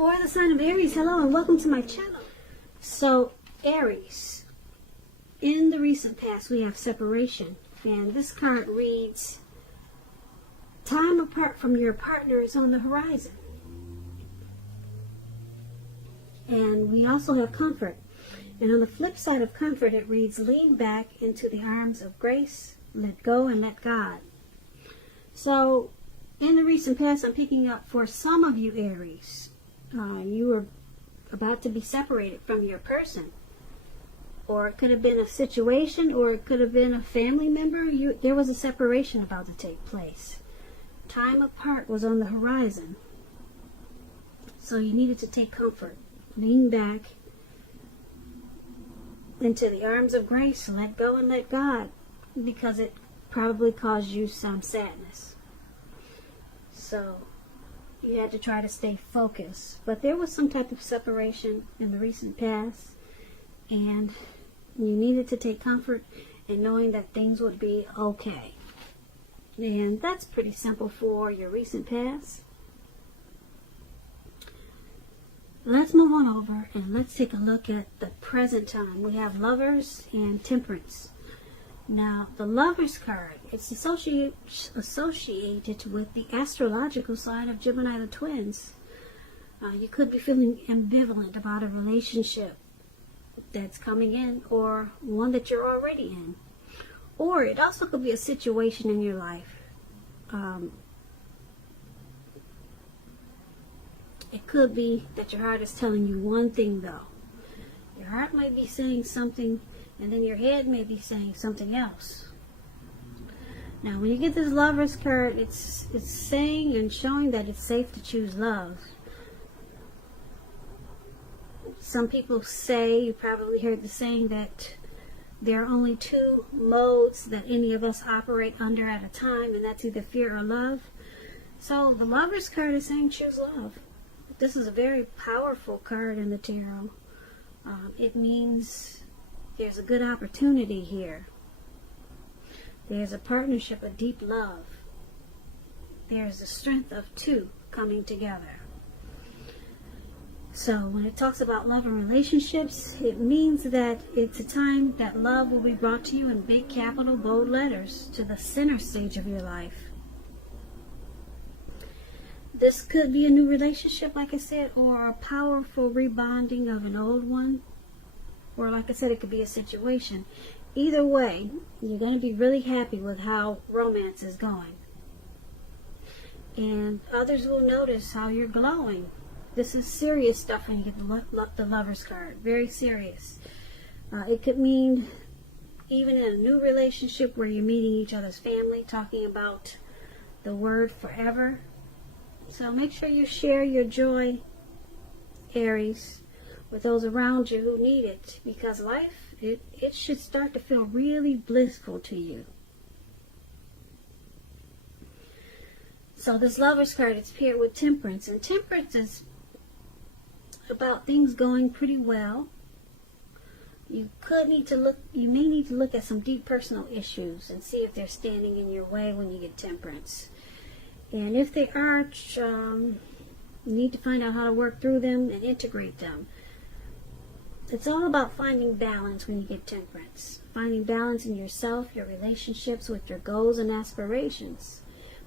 For the sign of Aries, hello and welcome to my channel. So, Aries, in the recent past we have separation, and this card reads, time apart from your partner is on the horizon. And we also have comfort. And on the flip side of comfort, it reads, lean back into the arms of grace, let go and let God. So, in the recent past, I'm picking up for some of you Aries, you were about to be separated from your person. Or it could have been a situation, or it could have been a family member. There was a separation about to take place. Time apart was on the horizon. So you needed to take comfort. Lean back into the arms of grace, let go and let God, because it probably caused you some sadness. So you had to try to stay focused. But there was some type of separation in the recent past, and you needed to take comfort in knowing that things would be okay. And that's pretty simple for your recent past. Let's move on over and let's take a look at the present time. We have Lovers and Temperance. Now, the Lovers card, it's associated with the astrological sign of Gemini the twins. You could be feeling ambivalent about a relationship that's coming in, or one that you're already in. Or it also could be a situation in your life. It could be that your heart is telling you one thing, though. Your heart might be saying something, and then your head may be saying something else. Now, when you get this Lovers card, it's saying and showing that it's safe to choose love. Some people say, you probably heard the saying, that there are only two modes that any of us operate under at a time, and that's either fear or love. So the Lovers card is saying choose love. This is a very powerful card in the tarot. It means there's a good opportunity here. There's a partnership, a deep love. There's the strength of two coming together. So when it talks about love and relationships, it means that it's a time that love will be brought to you in big, capital, bold letters to the center stage of your life. This could be a new relationship, like I said, or a powerful rebonding of an old one. Or, like I said, it could be a situation. Either way, you're going to be really happy with how romance is going. And others will notice how you're glowing. This is serious stuff when you get the Lovers card. Very serious. It could mean even in a new relationship where you're meeting each other's family, talking about the word forever. So make sure you share your joy, Aries, with those around you who need it, because life, it should start to feel really blissful to you. So this Lovers card is paired with Temperance, and Temperance is about things going pretty well. You may need to look at some deep personal issues and see if they're standing in your way when you get Temperance. And if they aren't, you need to find out how to work through them and integrate them. It's all about finding balance when you get Temperance. Finding balance in yourself, your relationships, with your goals and aspirations.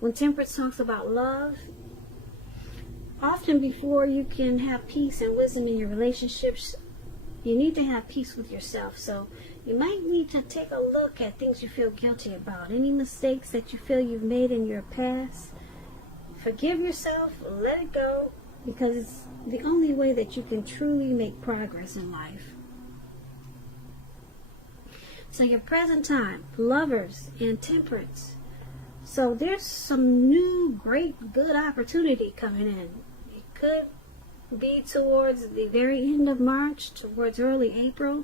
When Temperance talks about love, often before you can have peace and wisdom in your relationships, you need to have peace with yourself. So you might need to take a look at things you feel guilty about. Any mistakes that you feel you've made in your past. Forgive yourself, let it go, because it's the only way that you can truly make progress in life. So your present time, Lovers and Temperance. So there's some new, great, good opportunity coming in. It could be towards the very end of March, towards early April.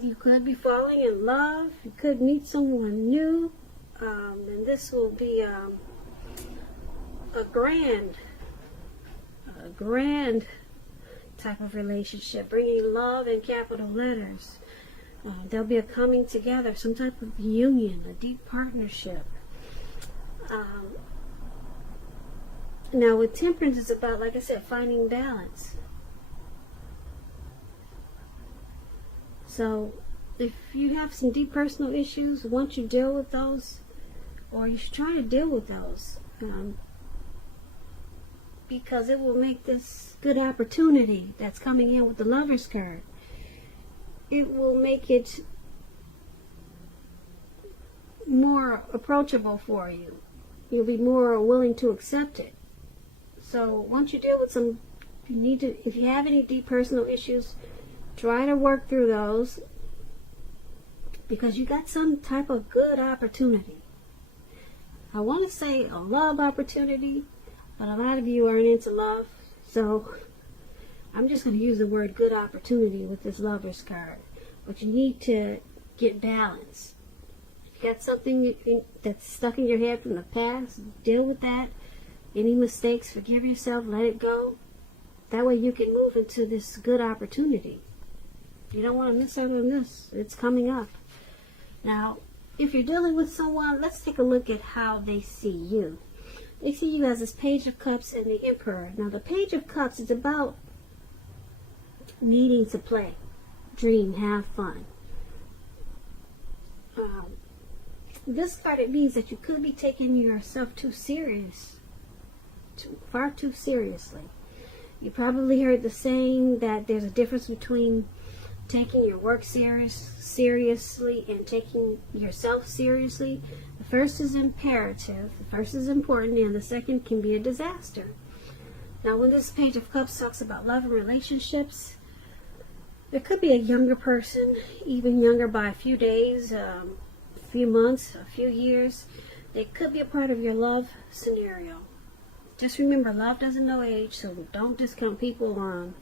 You could be falling in love. You could meet someone new. And this will be a grand type of relationship, bringing love in capital letters. There'll be a coming together, some type of union, a deep partnership. Now with temperance, it's about, like I said, finding balance. So if you have some deep personal issues, once you deal with those, or you should try to deal with those, because it will make this good opportunity that's coming in with the Lovers card. It will make it more approachable for you. You'll be more willing to accept it. So once you deal with some, if you have any deep personal issues, try to work through those, because you got some type of good opportunity. I want to say a love opportunity, but a lot of you aren't into love, so I'm just going to use the word good opportunity with this Lovers card. But you need to get balance. If you got something that's stuck in your head from the past, deal with that. Any mistakes, forgive yourself, let it go. That way you can move into this good opportunity. You don't want to miss out on this. It's coming up. Now, if you're dealing with someone, let's take a look at how they see you. They see you as this Page of Cups and the Emperor. Now, the Page of Cups is about needing to play, dream, have fun. This card, it means that you could be taking yourself too serious, far too seriously. You probably heard the saying that there's a difference between taking your work seriously and taking yourself seriously. The first is imperative, the first is important, and the second can be a disaster. Now, when this Page of Cups talks about love and relationships, there could be a younger person, even younger by a few days, a few months, a few years. They could be a part of your love scenario. Just remember, love doesn't know age, so don't discount people on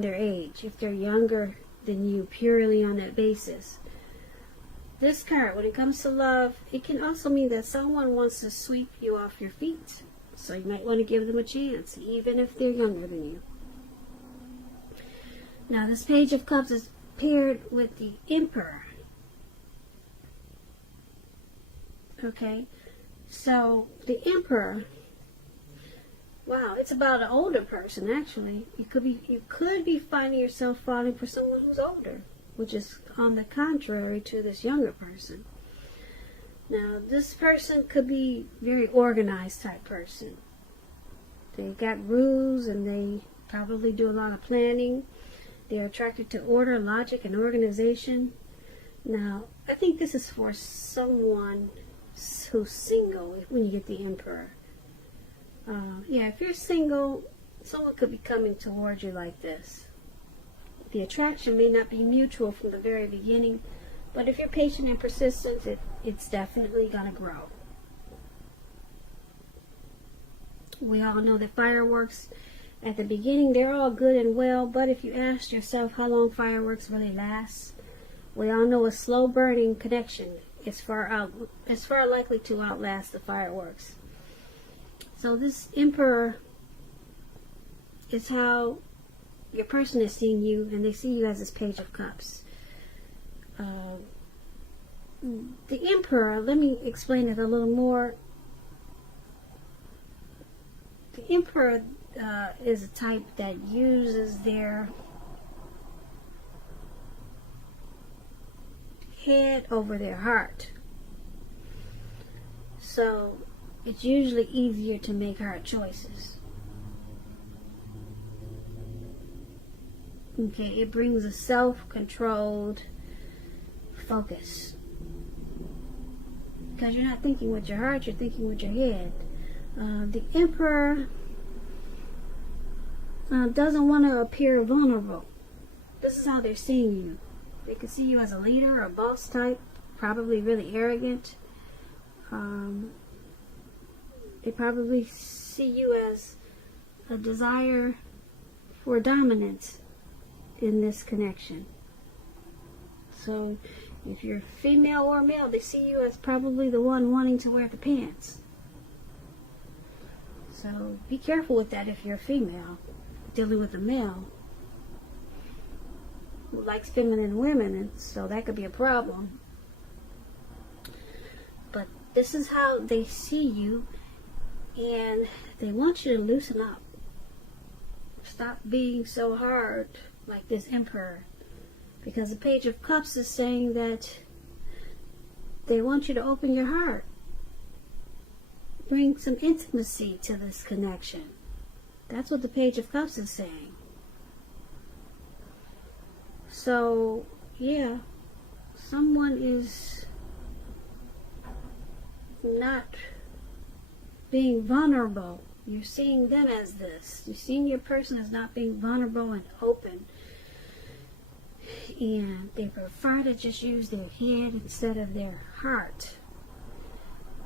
their age if they're younger than you, purely on that basis. This card, when it comes to love, it can also mean that someone wants to sweep you off your feet. So you might want to give them a chance, even if they're younger than you. Now, this Page of Cups is paired with the Emperor. Okay, so the Emperor, wow, it's about an older person, actually. You could be finding yourself falling for someone who's older, which is on the contrary to this younger person. Now, this person could be very organized type person. They got rules and they probably do a lot of planning. They're attracted to order, logic, and organization. Now, I think this is for someone who's single when you get the Emperor. Yeah, if you're single, someone could be coming towards you like this. The attraction may not be mutual from the very beginning, but if you're patient and persistent, it's definitely going to grow. We all know that fireworks, at the beginning, they're all good and well, but if you ask yourself how long fireworks really last, we all know a slow burning connection is far likely to outlast the fireworks. So this Emperor is how your person is seeing you, and they see you as this Page of Cups. The Emperor, let me explain it a little more. The Emperor is a type that uses their head over their heart. So it's usually easier to make hard choices. Okay, it brings a self-controlled focus. Because you're not thinking with your heart, you're thinking with your head. The Emperor doesn't want to appear vulnerable. This is how they're seeing you. They can see you as a leader, a boss type, probably really arrogant. They probably see you as a desire for dominance in this connection. So if you're female or male, they see you as probably the one wanting to wear the pants. So be careful with that if you're a female dealing with a male who likes feminine women, and so that could be a problem. But this is how they see you, And they want you to loosen up. Stop being so hard like this Emperor. Because the Page of Cups is saying that they want you to open your heart. Bring some intimacy to this connection. That's what the Page of Cups is saying. So, yeah, someone is not being vulnerable. You're seeing them as this. You're seeing your person as not being vulnerable and open. And they prefer to just use their head instead of their heart.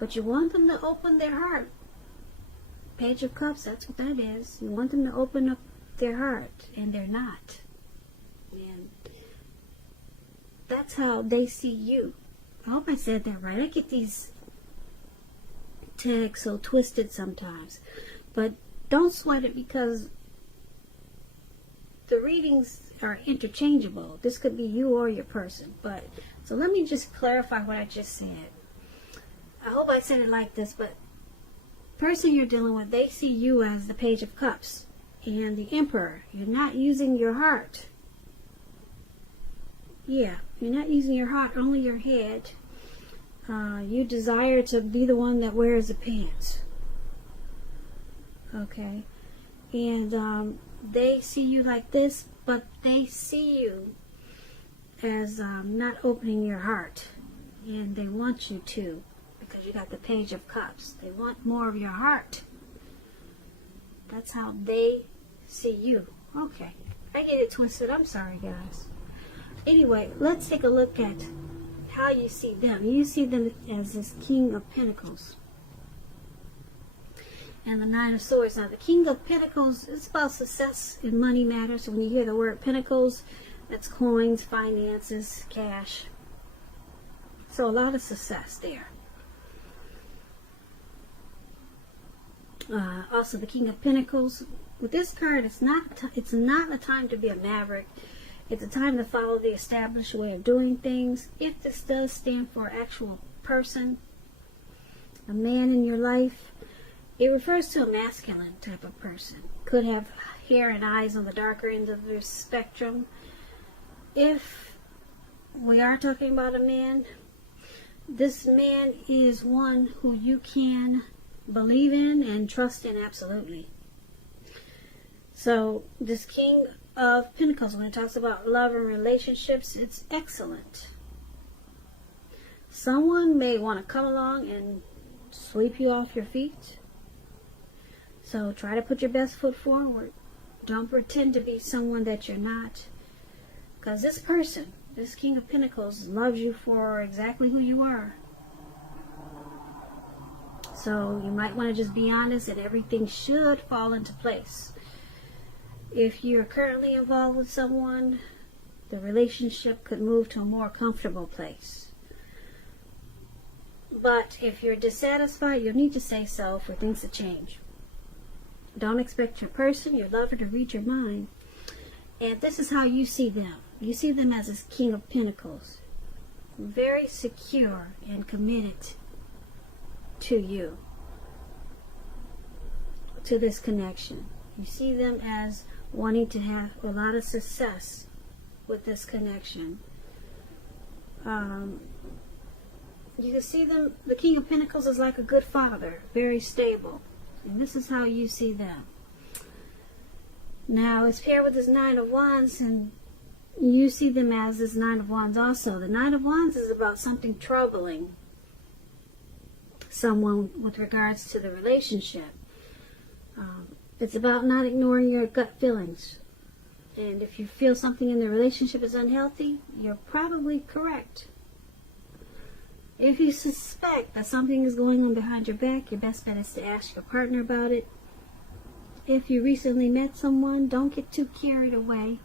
But you want them to open their heart. Page of Cups, that's what that is. You want them to open up their heart, and they're not. And that's how they see you. I hope I said that right. I get these tags so twisted sometimes. But don't sweat it, because the readings are interchangeable. This could be you or your person. But so let me just clarify what I just said. I hope I said it like this, but the person you're dealing with, they see you as the Page of Cups and the Emperor. You're not using your heart. Yeah, you're not using your heart, only your head. You desire to be the one that wears the pants. Okay. And they see you like this, but they see you as not opening your heart. And they want you to, because you got the Page of Cups. They want more of your heart. That's how they see you. Okay. I get it twisted. I'm sorry, guys. Anyway, let's take a look at how you see them. You see them as this King of Pentacles and the Nine of Swords. Now, the King of Pentacles is about success in money matters. So when you hear the word Pentacles, that's coins, finances, cash. So a lot of success there. Also, the King of Pentacles. With this card, it's not a time to be a maverick. It's a time to follow the established way of doing things. If this does stand for an actual person, a man in your life, it refers to a masculine type of person. Could have hair and eyes on the darker end of the spectrum. If we are talking about a man, this man is one who you can believe in and trust in absolutely. So this King of Pentacles, when it talks about love and relationships, it's excellent. Someone may want to come along and sweep you off your feet. So try to put your best foot forward. Don't pretend to be someone that you're not. Because this person, this King of Pentacles, loves you for exactly who you are. So you might want to just be honest, and everything should fall into place. If you're currently involved with someone, the relationship could move to a more comfortable place. But if you're dissatisfied, you'll need to say so for things to change. Don't expect your person, your lover, to read your mind. And this is how you see them. You see them as this King of Pentacles. Very secure and committed to you. To this connection. You see them as wanting to have a lot of success with this connection. You can see them, the King of Pentacles is like a good father, very stable. And this is how you see them. Now, it's paired with this Nine of Wands, and you see them as this Nine of Wands also. The Nine of Wands is about something troubling someone with regards to the relationship. It's about not ignoring your gut feelings. And if you feel something in the relationship is unhealthy, you're probably correct. If you suspect that something is going on behind your back, your best bet is to ask your partner about it. If you recently met someone, don't get too carried away,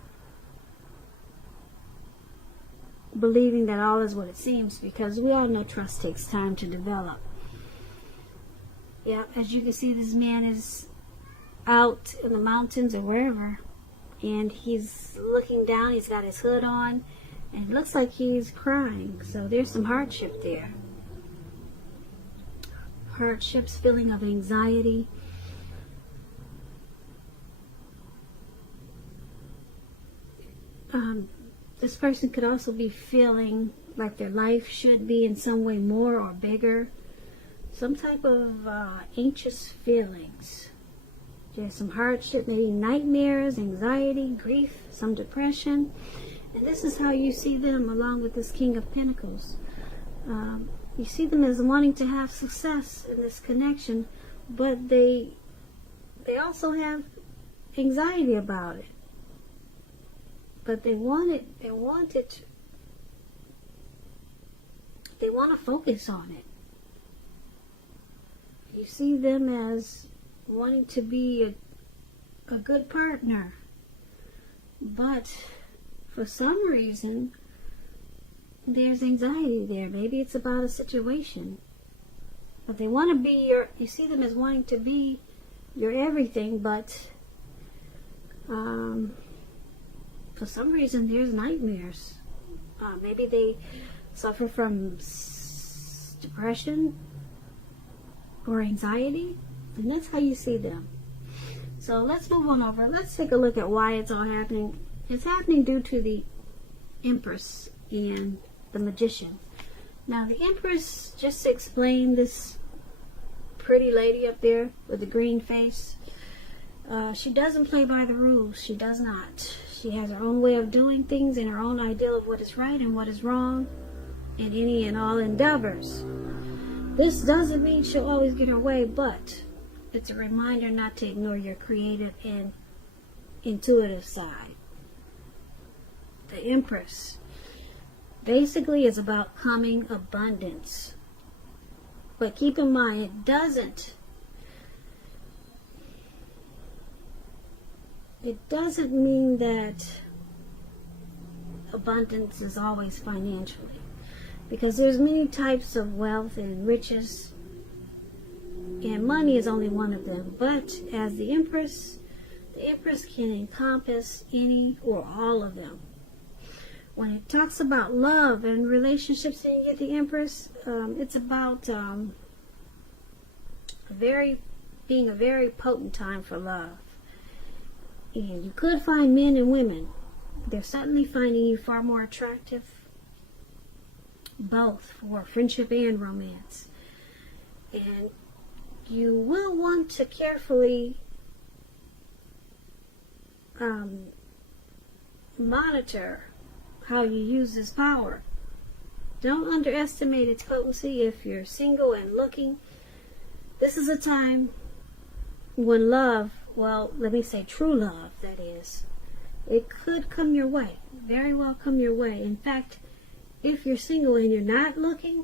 believing that all is what it seems, because we all know trust takes time to develop. Yeah, as you can see, this man is out in the mountains or wherever, and he's looking down. He's got his hood on, and it looks like he's crying. So there's some hardship there. hardships, feeling of anxiety. This person could also be feeling like their life should be in some way more or bigger. Some type of anxious feelings. There's some hardship, maybe nightmares, anxiety, grief, some depression. And this is how you see them along with this King of Pentacles. You see them as wanting to have success in this connection, but they also have anxiety about it. But they want to focus on it. You see them as wanting to be a good partner, but for some reason there's anxiety there. Maybe it's about a situation, but they want to be you see them as wanting to be your everything, but for some reason there's nightmares. Maybe they suffer from depression or anxiety, and that's how you see them. So let's move on over. Let's take a look at why it's all happening. It's happening due to the Empress and the Magician. Now the Empress, just to explain, this pretty lady up there with the green face, she doesn't play by the rules. She does not. She has her own way of doing things and her own ideal of what is right and what is wrong in any and all endeavors. This doesn't mean she'll always get her way, but it's a reminder not to ignore your creative and intuitive side. The Empress basically is about coming abundance. But keep in mind, it doesn't mean that abundance is always financially. Because there's many types of wealth and riches, and money is only one of them. But as the Empress can encompass any or all of them. When it talks about love and relationships and you get the Empress, it's about being a very potent time for love. And you could find men and women. They're certainly finding you far more attractive, both for friendship and romance. And you will want to carefully monitor how you use this power. Don't underestimate its potency. If you're single and looking, this is a time when love, well, let me say true love, that is, it could come your way, very well come your way. In fact, if you're single and you're not looking,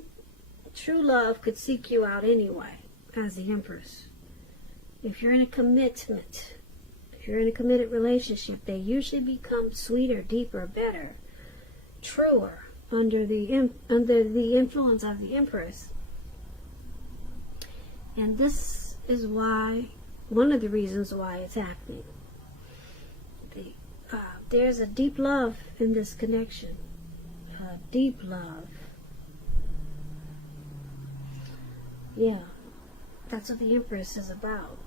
true love could seek you out anyway, as the Empress. If you're in a commitment, if you're in a committed relationship, they usually become sweeter, deeper, better, truer under the influence of the Empress. And this is why, one of the reasons why it's happening. There's a deep love in this connection. Deep love. Yeah, that's what the Empress is about.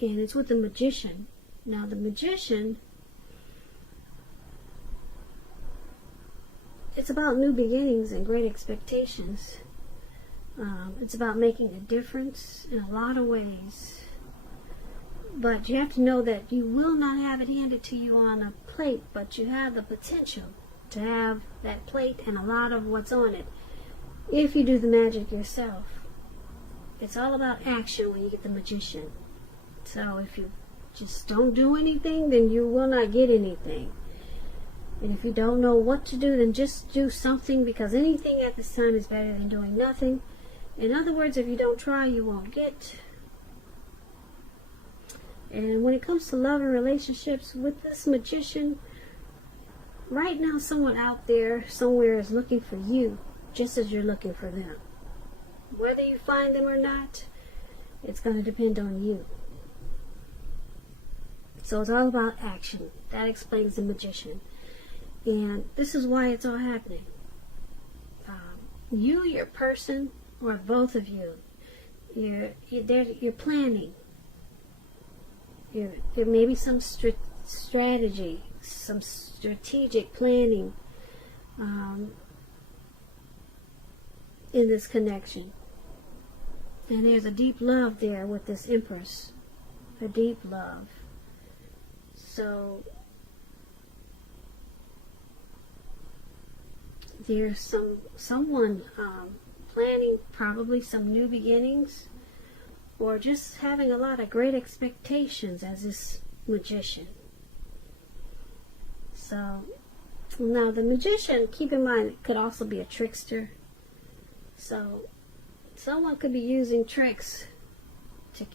And it's with the Magician. Now the Magician, it's about new beginnings and great expectations. It's about making a difference in a lot of ways. But you have to know that you will not have it handed to you on a plate, but you have the potential to have that plate and a lot of what's on it if you do the magic yourself. It's all about action when you get the Magician. So if you just don't do anything, then you will not get anything. And if you don't know what to do, then just do something, because anything at this time is better than doing nothing. In other words, if you don't try, you won't get. And when it comes to love and relationships, with this Magician, right now someone out there somewhere is looking for you, just as you're looking for them. Whether you find them or not, it's going to depend on you. So it's all about action. That explains the Magician. And this is why it's all happening. you, your person, or both of you, you're planning. There may be some strategy, some strategic planning in this connection. And there's a deep love there with this Empress. A deep love. So there's someone planning probably some new beginnings, or just having a lot of great expectations as this Magician. So now the Magician, keep in mind, could also be a trickster. So someone could be using tricks to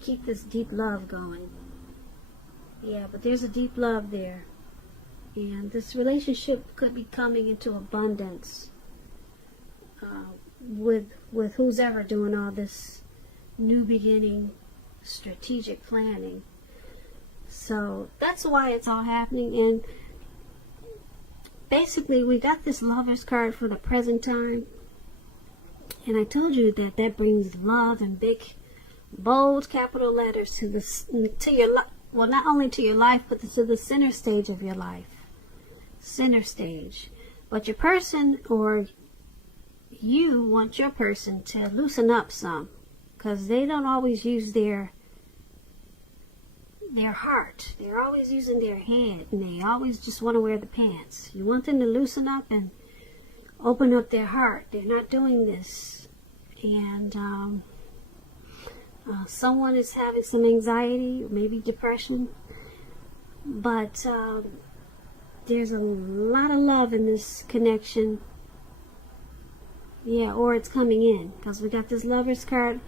keep this deep love going. Yeah, but there's a deep love there. And this relationship could be coming into abundance with who's ever doing all this new beginning strategic planning. So that's why it's all happening. And basically we got this Lover's card for the present time. And I told you that brings love in big, bold capital letters to your life. Well, not only to your life, but to the center stage of your life. Center stage. But your person, or you want your person to loosen up some, because they don't always use their heart. They're always using their head, and they always just want to wear the pants. You want them to loosen up and open up their heart. They're not doing this. And someone is having some anxiety, or maybe depression, but there's a lot of love in this connection. Yeah, or it's coming in, because we got this Lover's card,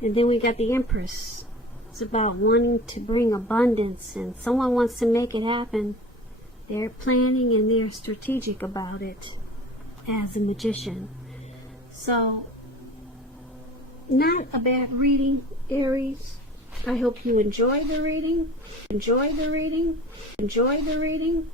and then we got the Empress. It's about wanting to bring abundance, and someone wants to make it happen. They're planning and they're strategic about it as a Magician. So, not a bad reading, Aries. I hope you enjoy the reading. Enjoy the reading. Enjoy the reading.